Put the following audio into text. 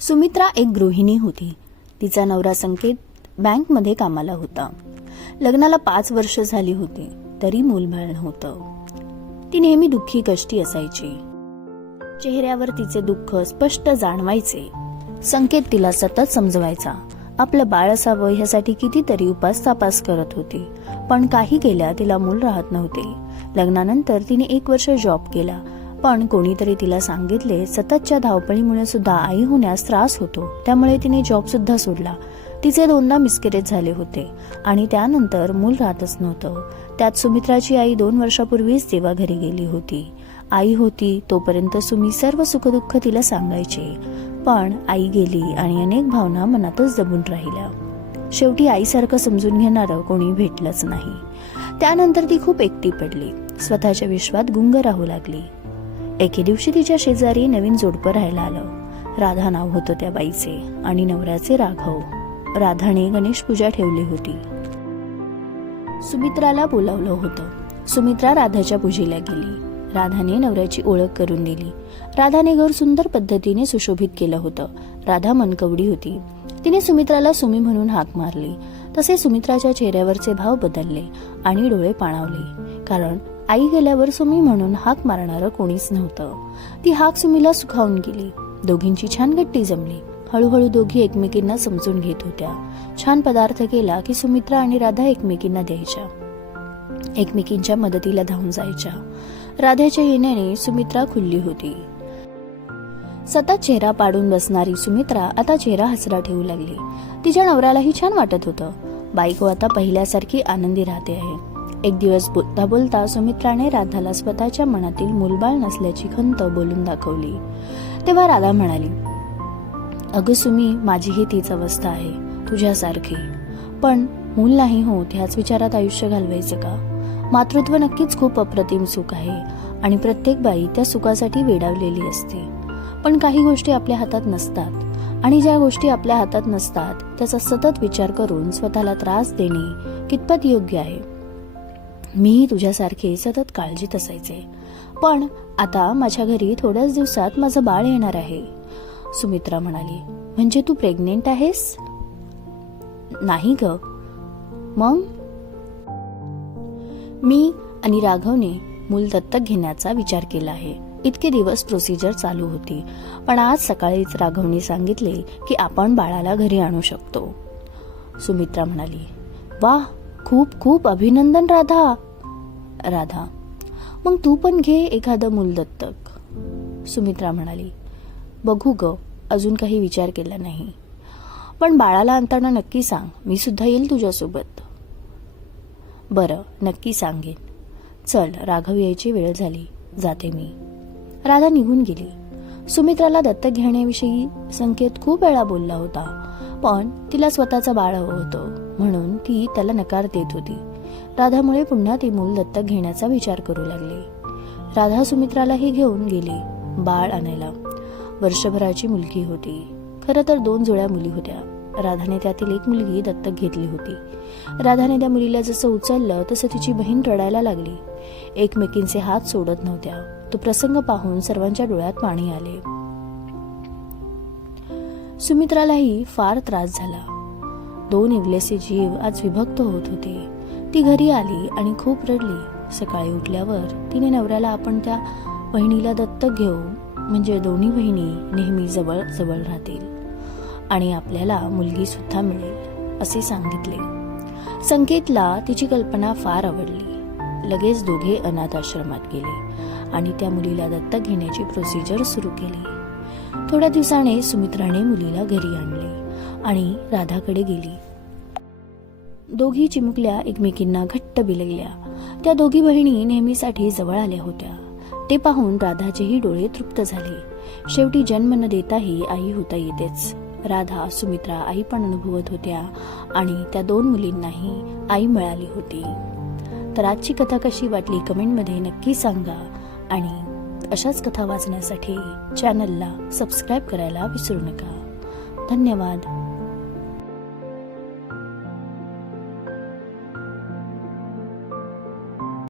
सुमित्रा एक गृहिणी होती. तिचा नवरा संकेत बँकमध्ये कामाला होता. लग्नाला 5 वर्ष झाली होती, तरी मूलबाळ नव्हतं. ती नेहमी दुःखी कष्टी असायची. चेहऱ्यावर तिचे दुःख स्पष्ट जाणवायचे. संकेत तिला सतत समजवायचा. आपलं बाळ असावं ह्यासाठी कितीतरी उपास तापास करत होती, पण काही केल्या तिला मूल राहत नव्हते. लग्नानंतर तिने 1 वर्ष जॉब केला, पण कोणीतरी तिला सांगितले सततच्या धावपळीमुळे सुद्धा आई होण्यास त्रास होतो, त्यामुळे तिने जॉब सुद्धा सोडला. तिचे 2दा मिसकॅरेज झाले होते आणि त्यानंतर मूल राहतच नव्हतं. त्यात सुमित्राची आई 2 वर्षापूर्वीच देवाघरी गेली होती. आई होती तोपर्यंत सुमी सर्व सुखदुःख तिला सांगायचे, पण आई गेली आणि अनेक भावना मनातच दबून राहिल्या. शेवटी आईसारखं समजून घेणारं कोणी भेटलंच नाही. त्यानंतर ती खूप एकटी पडली. स्वतःच्या विश्वात गुंग राहू लागली. एके दिवशी तिच्या शेजारी नवीन जोडपं राहायला आलं. राधा नाव होतं त्या बाईचे आणि नवऱ्याचे राघव. राधाने गणेश पूजा ठेवली होती. सुमित्राला बोलावलं होतं. सुमित्रा राधाच्या पूजेला गेली. राधाने नवऱ्याची ओळख करून दिली. राधाने घर सुंदर पद्धतीने सुशोभित केलं होतं. राधा मनकवडी होती. तिने सुमित्राला सुमी म्हणून हाक मारली. तसे सुमित्राच्या चेहऱ्यावरचे भाव बदलले आणि डोळे पाणावले, कारण आई गेल्यावर सुमी म्हणून हाक मारणारं कोणीच नव्हतं. ती हाक सुमीला सुखावून गेली. दोघींची छान गट्टी जमली. हळूहळू दोघी एकमेकींना समजून घेत होत्या. छान पदार्थ केला की सुमित्रा आणि राधा एकमेकींना द्यायच्या. एकमेकींच्या मदतीला धावून जायच्या. राधाच्या येण्याने सुमित्रा खुलली होती. सतत चेहरा पाडून बसणारी सुमित्रा आता चेहरा हसरा ठेवू लागली. तिच्या नवऱ्यालाही छान वाटत होतं. बायको आता पहिल्यासारखी आनंदी राहते आहे. एक दिवस बोलता बोलता सुमित्राने राधाला स्वतःच्या मनातील मूलबाळ नसल्याची खंत बोलून दाखवली. तेव्हा राधा म्हणाली, अगं सुमी, माझीही तीच अवस्था आहे तुझ्यासारखी. पण मूल नाही होत ह्याच विचारात आयुष्य घालवायचं का? मातृत्व नक्कीच खूप अप्रतिम सुख आहे आणि प्रत्येक बाई त्या सुखासाठी वेडावलेली असते. पण काही गोष्टी आपल्या हातात नसतात आणि ज्या गोष्टी आपल्या हातात नसतात त्याचा सतत विचार करून स्वतःला त्रास देणे कितपत योग्य आहे? मीही तुझ्यासारखे सतत काळजीत असायचे, पण आता माझ्या घरी थोड्याच दिवसात माझं बाळ येणार आहे. सुमित्रा म्हणाली, म्हणजे तू प्रेग्नेंट आहेस? नाही ग. मग? मी आणि राघवने मूल दत्तक घेण्याचा विचार केला आहे. इतके दिवस प्रोसिजर चालू होती, पण आज सकाळीच राघवने सांगितले की आपण बाळाला घरी आणू शकतो. सुमित्रा म्हणाली, वाह, खूप खूप अभिनंदन राधा. राधा, मग तू पण घे एखादं मूल दत्तक. सुमित्रा म्हणाली, बघू ग, अजून काही विचार केला नाही, पण बाळाला आणताना नक्की सांग, मी सुद्धा येईल तुझ्यासोबत. बरं, नक्की सांगेन. चल, राघव यायची वेळ झाली, जाते मी. राधा निघून गेली. सुमित्राला दत्तक घेण्याविषयी संकेत खूप वेळा बोलला होता, पण तिला स्वतःचं बाळ हवं होतं म्हणून ती त्याला नकार देत होती. राधामुळे पुन्हा ती मूल दत्तक घेण्याचा विचार करू लागली. राधा सुमित्रालाही घेऊन गेली बाळ आणायला. वर्षभराची मुलगी होती. खरं तर 2 जुळ्या मुली होत्या. राधाने त्यातील एक मुलगी दत्तक घेतली होती. राधाने त्या मुलीला जसं उचललं तसं तिची बहीण रडायला लागली. एकमेकींचे हात सोडत नव्हत्या. तो प्रसंग पाहून सर्वांच्या डोळ्यात पाणी आले. सुमित्रालाही फार त्रास झाला. 2 इवलेसे जीव आज विभक्त होत होते. ती घरी आली आणि खूप रडली. सकाळी उठल्यावर तिने नवऱ्याला आपण त्या बहिणीला दत्तक घेऊ, म्हणजे दोन्ही बहिणी नेहमी जवळ जवळ राहतील आणि आपल्याला मुलगी सुद्धा मिळेल असे सांगितले. संकेतला तिची कल्पना फार आवडली. लगेच दोघे अनाथ आश्रमात गेले आणि त्या मुलीला दत्तक घेण्याची प्रोसिजर सुरू केली. थोड्या दिवसाने सुमित्राने मुलीला घरी आणले आणि राधाकडे गेली. दोघी चिमुकल्या एकमेकींना घट्ट बिलगल्या. त्या दोघी बहिणी नेहमीसाठी जवळ आल्या होत्या. ते पाहून राधाचेही डोळे तृप्त झाले. शेवटी जन्म न देताही आई होता येतेच. राधा सुमित्रा आई पण अनुभवत होत्या आणि त्या 2 मुलींनाही आई मिळाली होती. तर आजची कथा कशी वाटली कमेंटमध्ये नक्की सांगा आणि अशाच कथा वाचण्यासाठी चॅनलला सबस्क्राईब करायला विसरू नका. धन्यवाद.